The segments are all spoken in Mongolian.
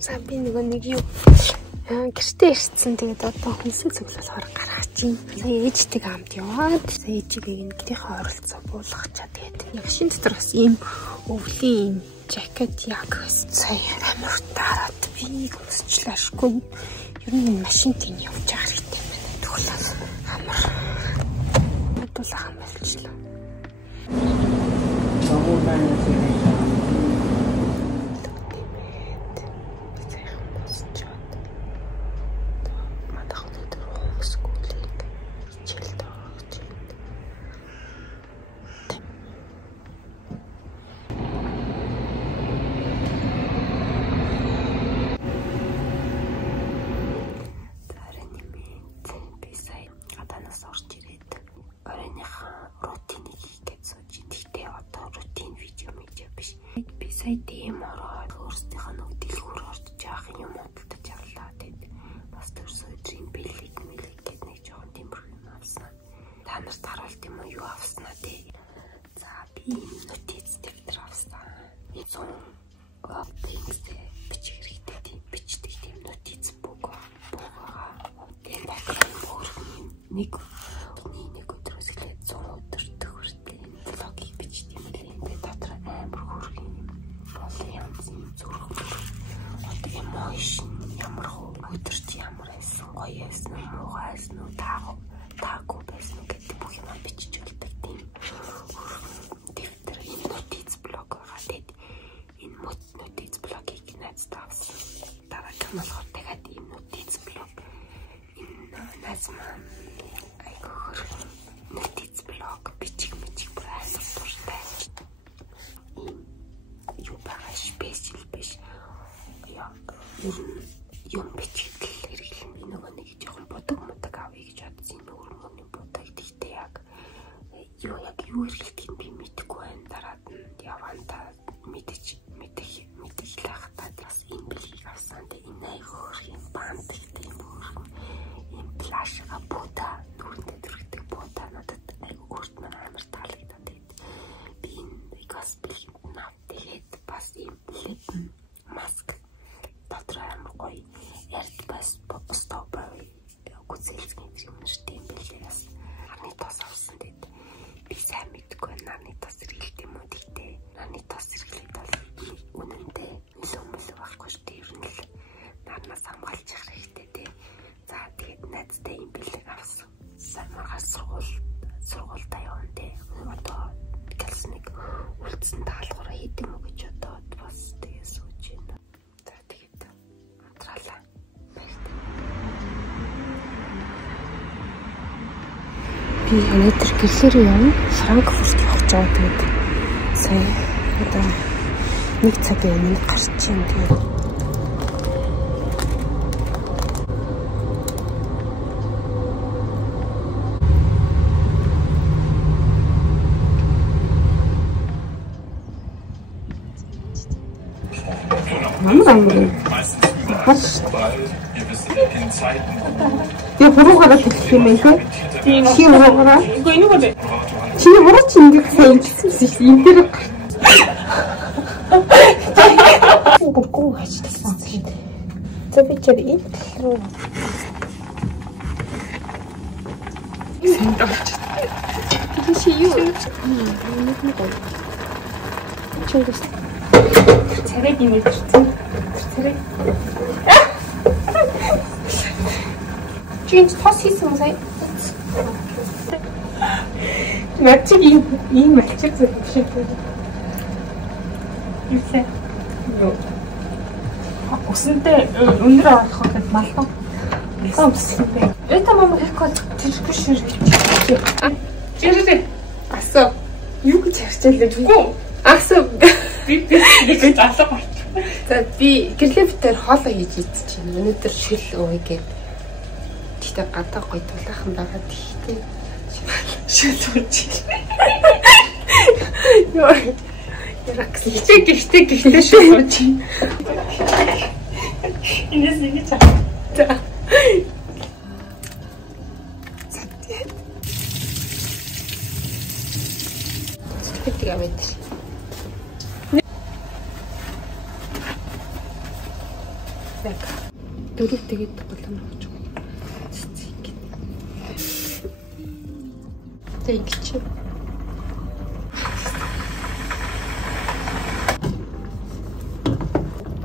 За би нэг юу гэртээ ирсэн. Тэгээд одоо хүнсээ цуглуулахаар гаргаж чинь. Сая ээжтэйгээ хамт яваад сая ээжигээ нэгнийхээ оролцоо буулгачаа тэгээд яг шин дотор бас ийм өвлийн жакет яг сая амар тараад би хүсчлээшгүй. Ер нь машин тийм явж байгаа хэрэгтэй байна. Тэгвэл амар дулаан болчихлоо. Сая тийм ороод өөрсдийнхөө нэг дэлгүүр орж яах юм бодож явлаа. Тэгээд бас төрсө өдрийн бэлэг гэдэг нэг жоохон тиймэрхүү юм авсан. Та нарт харуулт юм уу юу авснаа те. За би нотиц дэвтэр авсан. Эцэн тэнгистэй бичих хэрэгтэй тийм бичдэг тийм нотиц бүг байгаа. Тэгээд бэкграунд бүрэн нэг өдрөөс эхлээд 100 өдөр төгөртэй блогийг бичдэг юм лээ. Тэгээд дотор амар хөргөн эмошн ямар өдөрт ямар байсан гоё байсан муу байсан уу таагүй байсан гэдэг бүх юм бичиж өгдөг тийм дэвтэр энэ нотиц блог байгаа. Тэгээд энэ нотиц блогийг найзтай авсан. Дараагийн нь болохоор дахиад ийм нотиц блог энэ найз маань айгуур нотиц блог бичих бүр амар дуртай. Юу байгаа спешиал биш. Юм бичигдэл хэрэглэн би нөгөө нэг жоохон бодог авъя гэж бодсон. Өөрмөний бодог гэхдээ яг юу хэрэглэдгийг би мэдэхгүй байна. Дараад нь яванда мэдэх лахтаа бас энэ билгийг авсан. Тэгээ энэ айгуур юм банд гэдэг юм өөр юм плашга буута нүрэндээ дүрхдэг буута надад айгуу өөрт маань амар таалагдаад байд. Би энэ газ билгийг нав тэгээд бас юм маск дотор амар гоё ярд бас стопбери гүцэлцгийн юм нэртэй юм билээс нарны тос авсан. Тэгээд би сайн мэдгүй нарны тос хэрэглэт юм уу гэхдээ нарны тос хэрэглэт бол үнэндээ нөлөө байхгүй шүү дээ. Ер нь л нарнаас хамгаалж явах хэрэгтэй тий. За тэгээд найзтай юм билэг авсан. Сайн маргаас сургуультай явна тий. Одоо гэлснэг үлдсэн даалгавар хийдэм үү гэж одоо бас тэгээ сууж байна. За тэгээд амтралаа. Би өнөөдөр гэлээр явна. Франкфурт явах гэж байгаа. Тэгээд сая одоо нэг цагийн өмнө гарч чинь тэгээд Я хуруугаараа хэлэх юм ээ. Чи хуруугаараа. Үгүй энэ үү? Чи хурууч ингэж хэлчихсэн шүү. Энэ дээр гоо хачсан. За би чад энэ руу. Сэнтэлч. Τι юу? Нэг гоо. Чойгос. Царайг юм уу? Царай. Чи тос хийсэн сая. Мачиг ийм мачиг зөвшөөрч байна. Юусе? Юу? Усэнтэй өндөр авах гэхэд малхан. Уссэн бэ. Это мама хэвгүй тэрхүү ширхэж. Жирээ. Асуу. Юу гэж харчаалаа үгүй. Асуу. Би нэг асуу бат. За би гэрлээ битээр хоолоо хийж идчихэв. Өнөөдөр шил ууя гэв. Тэгтээ гадаа гоё тулаахан байгаа тэгтээ. Шил ууж. Яа. Яракс. Гэхдээ шил ууж. Инээс нэг чаа. За. Тэгтээ аваад. Яг дөрөв тэгээд болон авч. Тэг чи.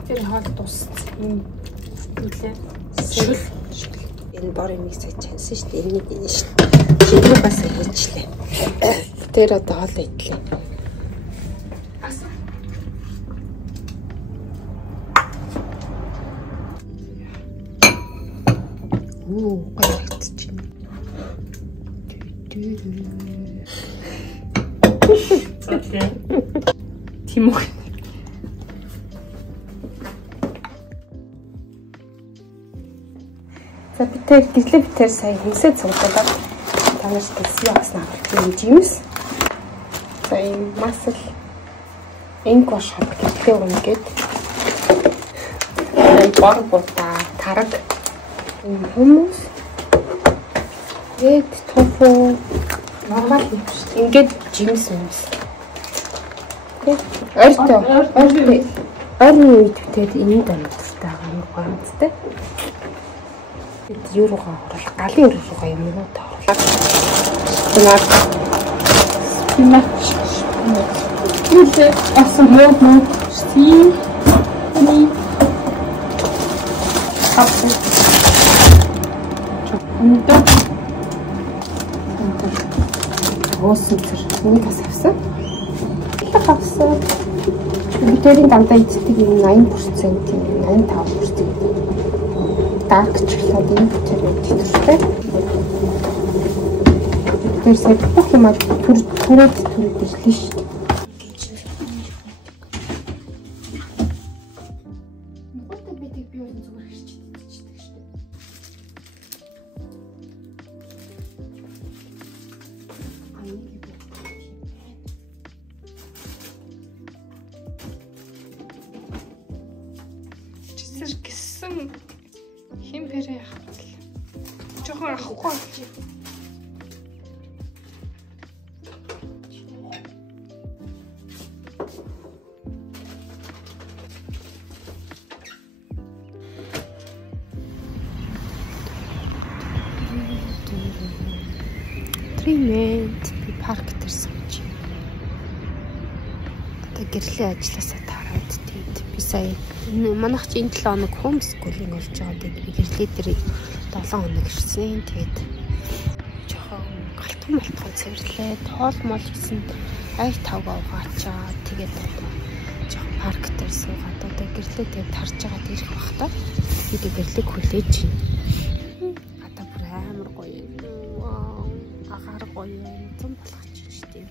Тэр хаад туссан. Нүлээ. Шүл. Энэ бор юмыг сая чансан шүү дээ. Энийг шийдвэр бас хийчлээ. Тэр одоо хоол идлээ. Гайхаж байна. Окей. Тимох. За битэр сая хэмсээ цуглуулаад танаас гисээ авсан авах жимс. За энэ масл энг вош хад гэлтэй үнгээд бор бутаа тараг хүмүүс яг тофу нормал ингээд жимс юмс. Ойрны үед тэгээд энэ донтортой амар гомцтой. Юу руугаа оруулах, галын руугаа юм уу тоорлоо. Спинач. Юусе асан мод стий. Ани. Хапс. Үнэтэй. Хөөсөн тэр нэг бас авсан. Авсан. Битэрийн дандаа эцэгтэй 80%, 85%. Dark chocolate энэ төрөлтэй. Тэр сая бүх юм түрээд ирлээ шүү дээ. Нугастай битэг би өөрөө зүгээр хэрчдэг шүү дээ. Чисэр гисэн хим пэрэ яхав. Жохон авахгүй. Тримэнд би парк төрсөн чи. Одоо гэрлээ ажилласаа тараад тэгээд би сая манайх чи энэ 7 хоног хомскулинг болж байгаа. Тэгээд би гэрлээ дээр 7 хоног ирсэн. Тэгээд жоохон галтхан цэвэрлээ. Тоол мол гэсэн ай тавга угаачаа. Тэгээд жоохон парк дээр суугаад одоо гэрлээ тэгээд тарж байгаа дээрх бах та. Би гэрлийг хүлээж байна. Гадаа бүр амар гоё. Агаар гоё юм зам болох ч юм.